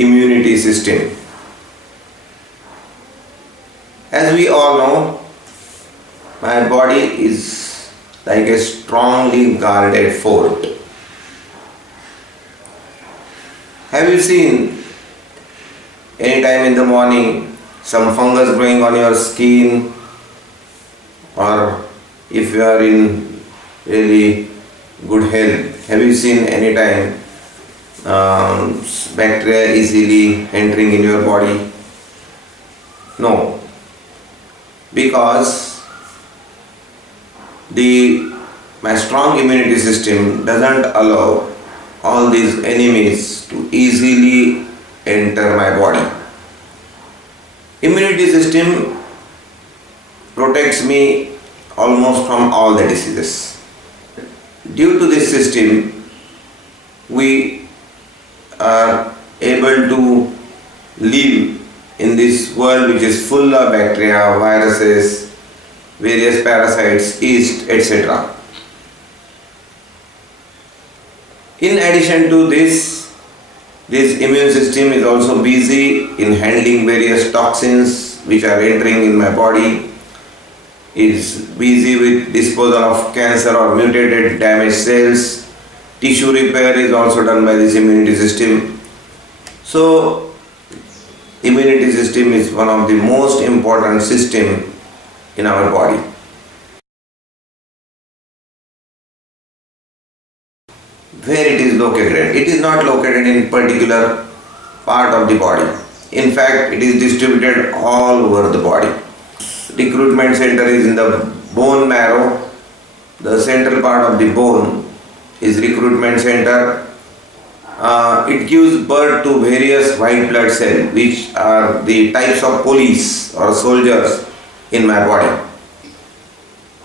immunity system. As we all know, my body is like a strongly guarded fort. Have you seen any time in the morning some fungus growing on your skin, or if you are in really good health, have you seen any time bacteria easily entering in your body? No, because my strong immunity system doesn't allow all these enemies to easily enter my body. Immunity system protects me almost from all the diseases. Due to this system, we are able to live in this world which is full of bacteria, viruses, various parasites, yeast, etc. In addition to this immune system is also busy in handling various toxins which are entering in my body, is busy with disposal of cancer or mutated damaged cells. Tissue repair is also done by this immunity system. So, immunity system is one of the most important system in our body. Where it is located? It is not located in particular part of the body. In fact, it is distributed all over the body. Recruitment center is in the bone marrow. The central part of the bone is recruitment center. It gives birth to various white blood cells, which are the types of police or soldiers in my body.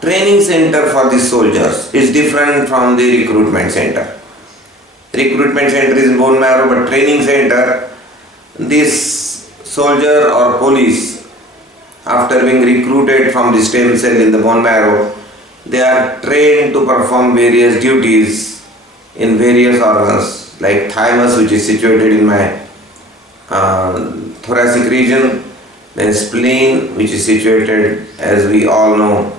Training center for the soldiers is different from the recruitment center. Recruitment center is in bone marrow, but training center, this soldier or police, after being recruited from the stem cell in the bone marrow, they are trained to perform various duties in various organs, like thymus, which is situated in my thoracic region, then spleen, which is situated, as we all know,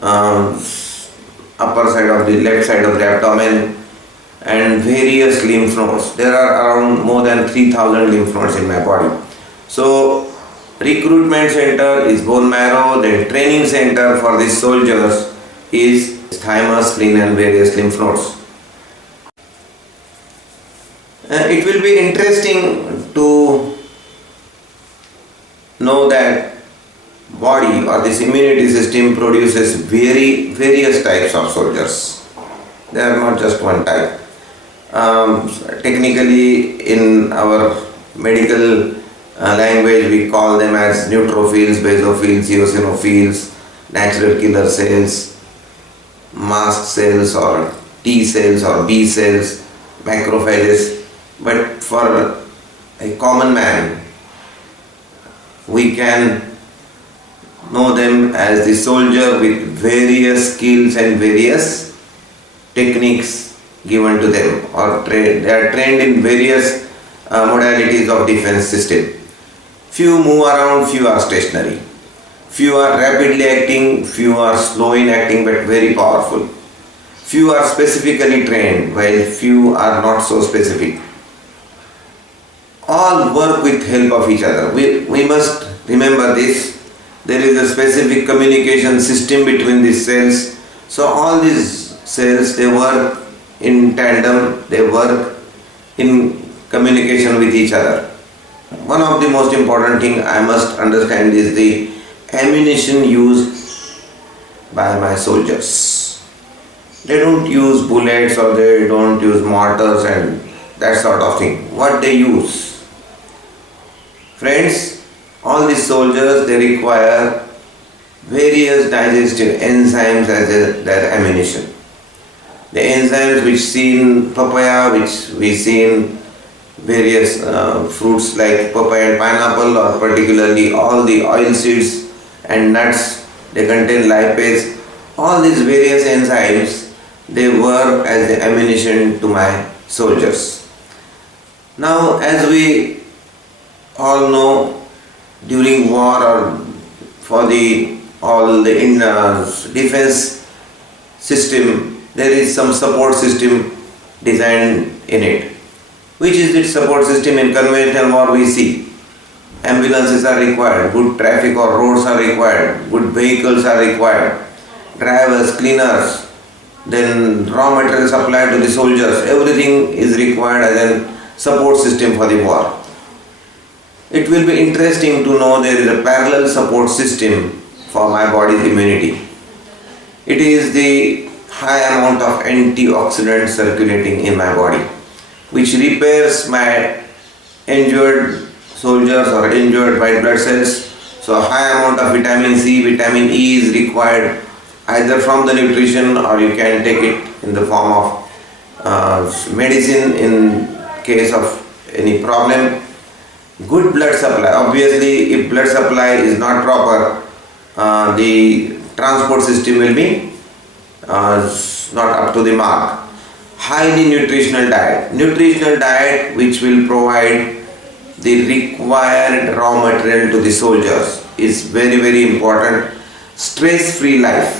upper side of the left side of the abdomen, and various lymph nodes. There are around more than 3,000 lymph nodes in my body. So, recruitment center is bone marrow, then training center for the soldiers is thymus, spleen and various lymph nodes. It will be interesting to know that body or this immunity system produces various types of soldiers. They are not just one type. Technically, in our medical language, we call them as neutrophils, basophils, eosinophils, natural killer cells, mast cells or T cells or B cells, macrophages. But for a common man, we can know them as the soldier with various skills and various techniques given to them, or they are trained in various modalities of defense system. Few move around, few are stationary. Few are rapidly acting, few are slow in acting but very powerful. Few are specifically trained, while few are not so specific. All work with help of each other. We must remember this. There is a specific communication system between these cells. So all these cells, they work in tandem, they work in communication with each other. One of the most important thing I must understand is the ammunition used by my soldiers. They don't use bullets or they don't use mortars and that sort of thing. What they use? Friends, all these soldiers, they require various digestive enzymes as their ammunition. The enzymes which see in papaya, which we see in various fruits like papaya and pineapple, or particularly all the oil seeds and nuts, they contain lipase. All these various enzymes, they work as the ammunition to my soldiers. Now, as we all know, during war or for the all the defense system, there is some support system designed in it. Which is its support system? In conventional war we see ambulances are required, good traffic or roads are required, good vehicles are required, drivers, cleaners, then raw material supplied to the soldiers, everything is required as a support system for the war. It will be interesting to know there is a parallel support system for my body's immunity. It is the high amount of antioxidants circulating in my body, which repairs my injured soldiers or injured white blood cells. So a high amount of vitamin C, vitamin E is required either from the nutrition, or you can take it in the form of medicine in case of any problem. Good blood supply. Obviously, if blood supply is not proper, the transport system will be not up to the mark. Highly nutritional diet. Nutritional diet which will provide the required raw material to the soldiers is very, very important. Stress-free life.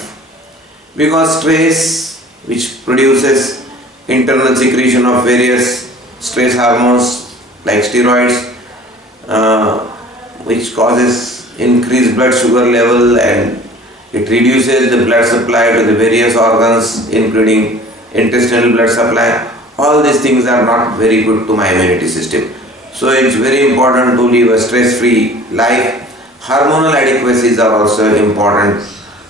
Because stress, which produces internal secretion of various stress hormones like steroids, which causes increased blood sugar level, and it reduces the blood supply to the various organs including intestinal blood supply. All these things are not very good to my immunity system. So it's very important to live a stress-free life. Hormonal adequacies are also important.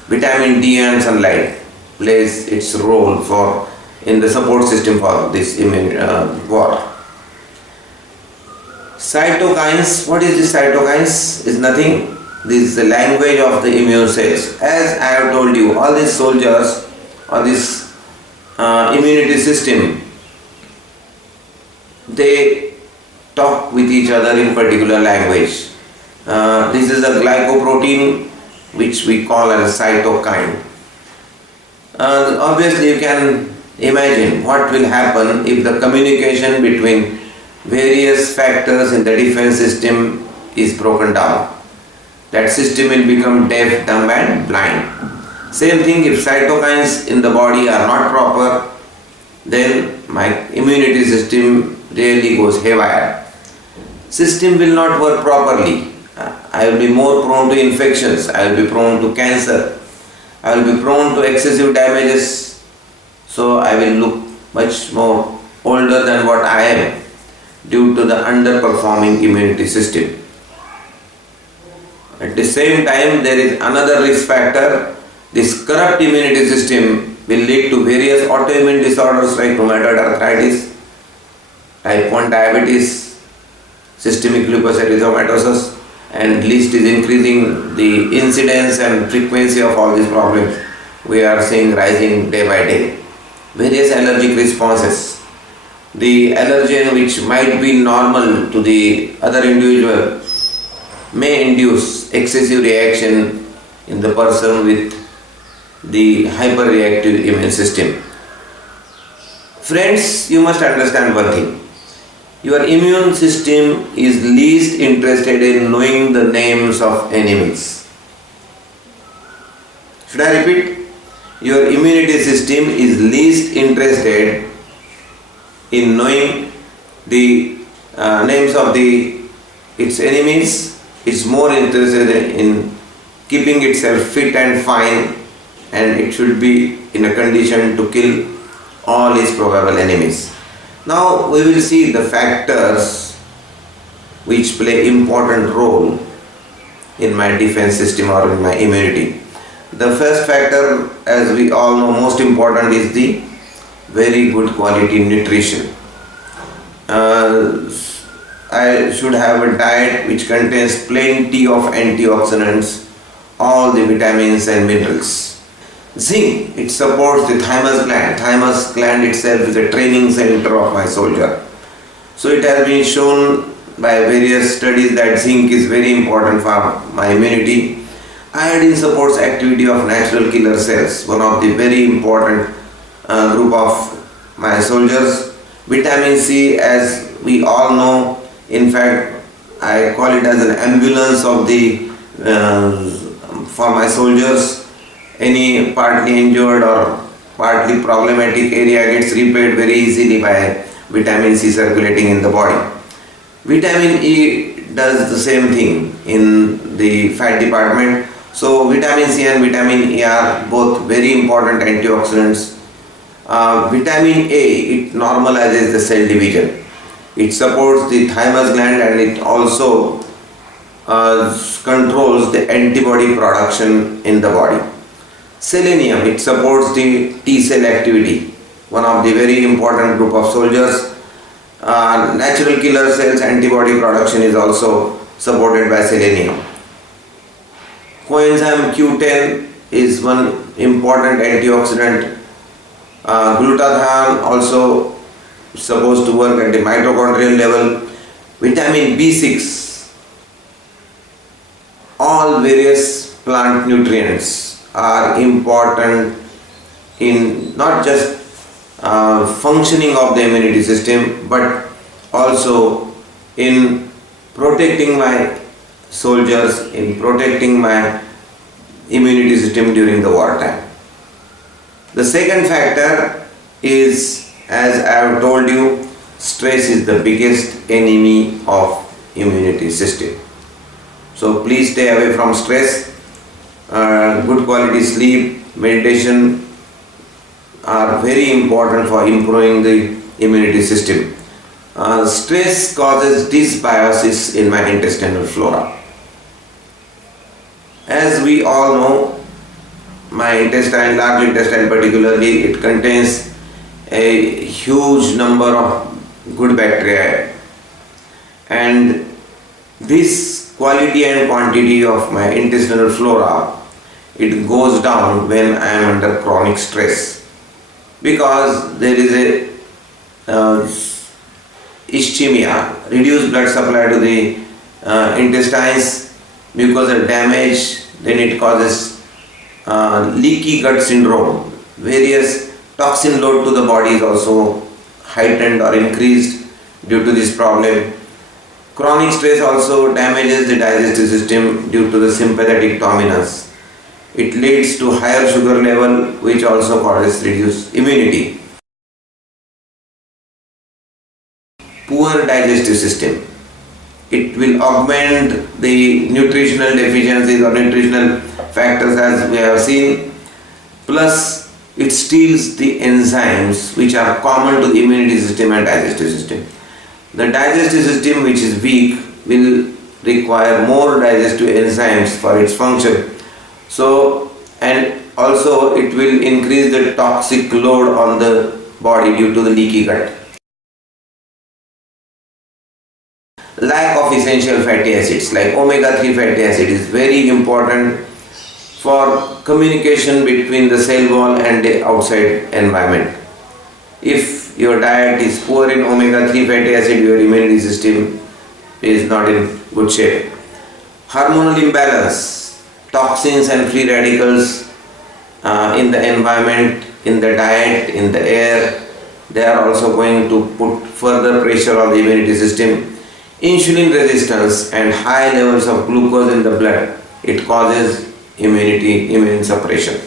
Vitamin D and sunlight plays its role for in the support system for this war. Cytokines. What is the cytokines? Is nothing. This is the language of the immune cells. As I have told you, all these soldiers or this immunity system, they talk with each other in particular language. This is a glycoprotein which we call as a cytokine. Obviously you can imagine what will happen if the communication between various factors in the defense system is broken down. That system will become deaf, dumb and blind. Same thing, if cytokines in the body are not proper, then my immunity system really goes haywire. System will not work properly. I will be more prone to infections, I will be prone to cancer, I will be prone to excessive damages, so I will look much more older than what I am due to the underperforming immunity system. At the same time, there is another risk factor. This corrupt immunity system will lead to various autoimmune disorders like rheumatoid arthritis, type 1 diabetes, systemic lupus erythematosus, and list is increasing. The incidence and frequency of all these problems we are seeing rising day by day. Various allergic responses. The allergen which might be normal to the other individual may induce excessive reaction in the person with the hyperreactive immune system. Friends, you must understand one thing. Your immune system is least interested in knowing the names of enemies. Should I repeat? Your immunity system is least interested in knowing the names of its enemies. It's more interested in keeping itself fit and fine, and it should be in a condition to kill all its probable enemies. Now we will see the factors which play important role in my defense system or in my immunity. The first factor, as we all know, most important is the very good quality nutrition. I should have a diet which contains plenty of antioxidants, all the vitamins and minerals. Zinc, it supports the thymus gland. Thymus gland itself is a training center of my soldier. So it has been shown by various studies that zinc is very important for my immunity. Iodine supports activity of natural killer cells, one of the very important group of my soldiers. Vitamin C, as we all know, in fact, I call it as an ambulance of the for my soldiers. Any partly injured or partly problematic area gets repaired very easily by vitamin C circulating in the body. Vitamin E does the same thing in the fat department. So vitamin C and vitamin E are both very important antioxidants. Vitamin A, it normalizes the cell division. It supports the thymus gland and it also controls the antibody production in the body. Selenium, it supports the T cell activity, one of the very important group of soldiers. Natural killer cells antibody production is also supported by selenium. Coenzyme Q10 is one important antioxidant. Glutathione also supposed to work at the mitochondrial level. Vitamin B6, all various plant nutrients are important in not just functioning of the immunity system but also in protecting my soldiers, in protecting my immunity system during the wartime. The second factor is, as I have told you, stress is the biggest enemy of immunity system. So please stay away from stress. Good quality sleep, meditation are very important for improving the immunity system. Stress causes dysbiosis in my intestinal flora. As we all know, my intestine, large intestine particularly, it contains a huge number of good bacteria, and this quality and quantity of my intestinal flora, it goes down when I am under chronic stress, because there is a ischemia, reduced blood supply to the intestines, mucosal damage, then it causes leaky gut syndrome. Various toxin load to the body is also heightened or increased due to this problem. Chronic stress also damages the digestive system due to the sympathetic dominance. It leads to higher sugar level, which also causes reduced immunity. Poor digestive system, it will augment the nutritional deficiencies or nutritional factors as we have seen, plus it steals the enzymes which are common to the immunity system and digestive system. The digestive system, which is weak, will require more digestive enzymes for its function. So, and also it will increase the toxic load on the body due to the leaky gut. Lack of essential fatty acids like omega-3 fatty acid is very important for communication between the cell wall and the outside environment. If your diet is poor in omega-3 fatty acid, your immunity system is not in good shape. Hormonal imbalance, toxins and free radicals in the environment, in the diet, in the air, they are also going to put further pressure on the immunity system. Insulin resistance and high levels of glucose in the blood, it causes immune suppression.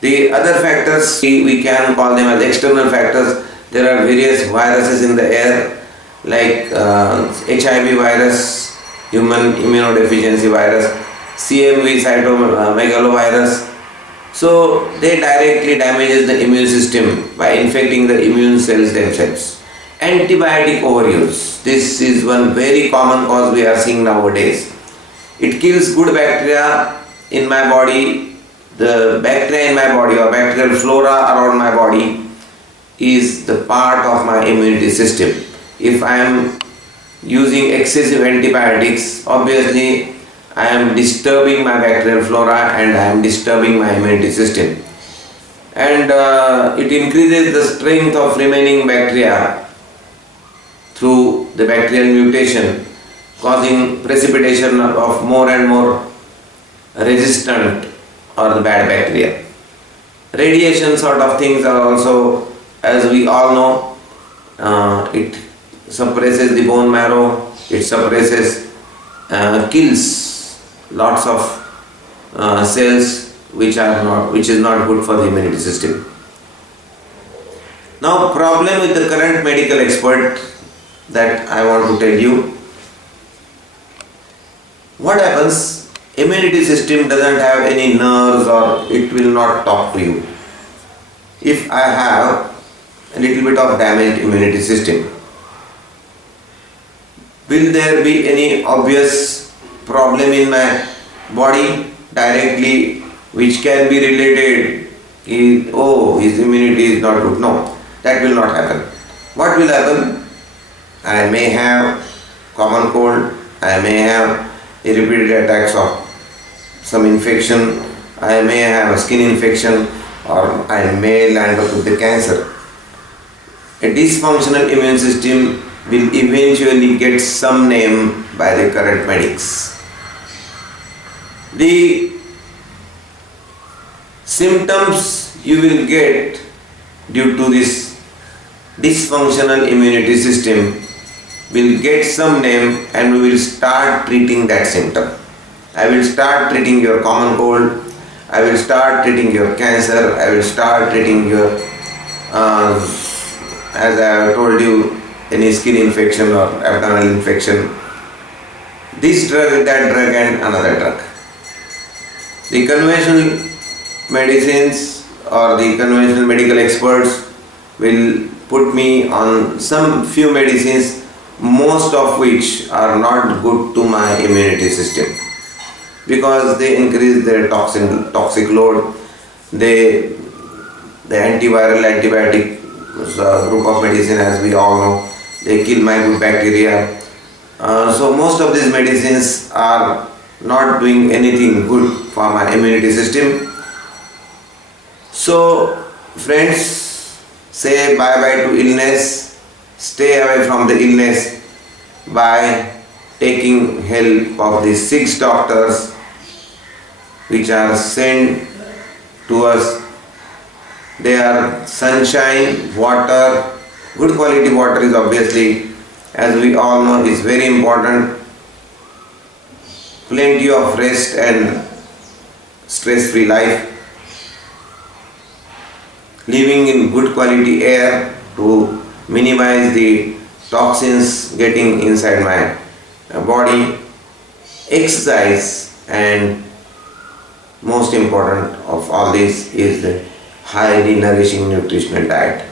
The other factors, we can call them as external factors. There are various viruses in the air like HIV virus, human immunodeficiency virus, CMV, cytomegalovirus. So they directly damages the immune system by infecting the immune cells themselves. Antibiotic overuse, this is one very common cause we are seeing nowadays. It kills good bacteria in my body. The bacteria in my body or bacterial flora around my body is the part of my immunity system. If I am using excessive antibiotics, obviously I am disturbing my bacterial flora and I am disturbing my immunity system. And it increases the strength of remaining bacteria through the bacterial mutation, causing precipitation of more and more resistant or the bad bacteria. Radiation sort of things are also, as we all know, it suppresses the bone marrow, It suppresses, kills lots of cells which is not good for the immunity system. Now, problem with the current medical expert that I want to tell you. What happens? Immunity system doesn't have any nerves, or it will not talk to you. If I have a little bit of damaged immunity system, will there be any obvious problem in my body directly which can be related? Oh, his immunity is not good. No, that will not happen. What will happen? I may have common cold, I may have repeated attacks of some infection, I may have a skin infection, or I may land up with the cancer. A dysfunctional immune system will eventually get some name by the current medics. The symptoms you will get due to this dysfunctional immunity system will get some name, and we will start treating that symptom. I will start treating your common cold, I will start treating your cancer, I will start treating your, as I have told you, any skin infection or abdominal infection. This drug, that drug, and another drug. The conventional medicines or the conventional medical experts will put me on some few medicines, most of which are not good to my immunity system, because they increase their toxic load. The antiviral antibiotic group of medicine, as we all know, they kill my good bacteria. So most of these medicines are not doing anything good for my immunity system. So friends, say bye bye to illness. Stay away from the illness by taking help of the 6 doctors which are sent to us. They are sunshine, water. Good quality water is obviously, as we all know, is very important. Plenty of rest and stress-free life. Living in good quality air to minimize the toxins getting inside my body. Exercise, and most important of all this is the highly nourishing nutritional diet.